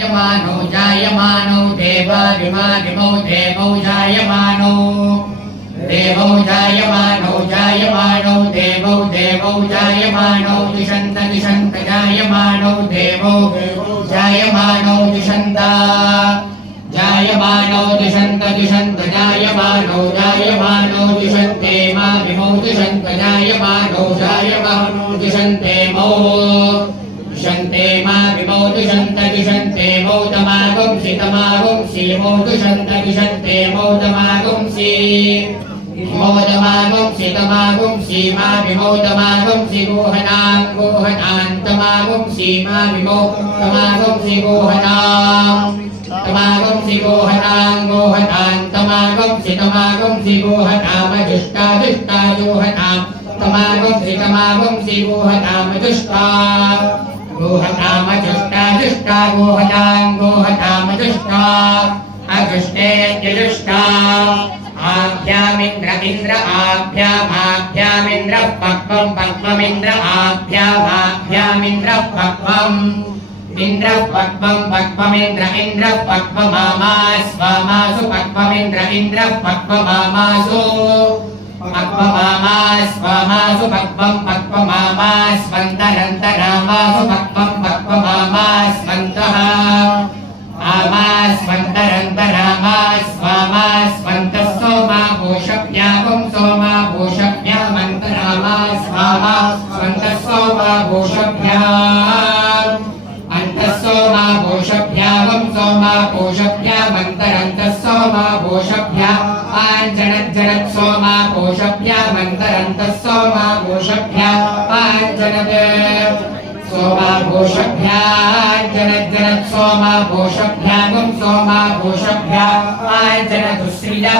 जायमानो देवादिमादिमो देवो जायमानो देवो जायमानो देवो देवो जायमानो दिशन्त दिशन्त जायमानो देवो जायमानो दिशन्त जायमानो दिशन्त दिशन्त जायमानो दिशन्ते मा विमो दिशन्त जायमानो दिशन्ते मो दिशन्ते मा विमो दिशन्ते मो तमागुंसि मो दिशन्ते मो तमागुंसि तमागुंसि मा विमो तमागुंसि गोहनां तमागुंसि मा विमो तमागुंसि गोहनां तमागुंसि गोहनां तमागुंसि गोहनामजुष्टा जुष्टा गोहनां तमागुंसि गोहनामजुष्टा गोहनामजुष्टा जुष्टा गोहनामजुष्टा अजुष्टेऽजुष्टा आभ्यामिन्द्र इन्द्र आभ्यामिन्द्र पक्वमिन्द्र आभ्यामिन्द्र पक्वम् इन्द्र पक्वमिन्द्र इन्द्र पक्वमामास्वामासु पक्वमिन्द्र इन्द्र पक्वमामासु पक्वमामास्वामासु पक्वमामास्वन्तरन्तरामासु पक्वमामास्वन्तः आमास्वन्तरन्तरामास्वामास्वन्तः सोमा भूषभ्यावं सोमा भूषभ्यामन्तरामास्वामास्वन्तः सोमा भूषभ्याम् अन्तः सोमा भूषभ्यावं सोमा भूषभ्यामन्तरन्तः सोमा भूषभ्या आञ्जनज्जनत् सोमा भूषभ्यामन्तरन्तः सोमा भूषभ्या आञ्जनत् सोमा भूषभ्या आञ्जनज्जनत् सोमा भूषभ्यागं सोमा भूषभ्या आञ्जनतु श्रिया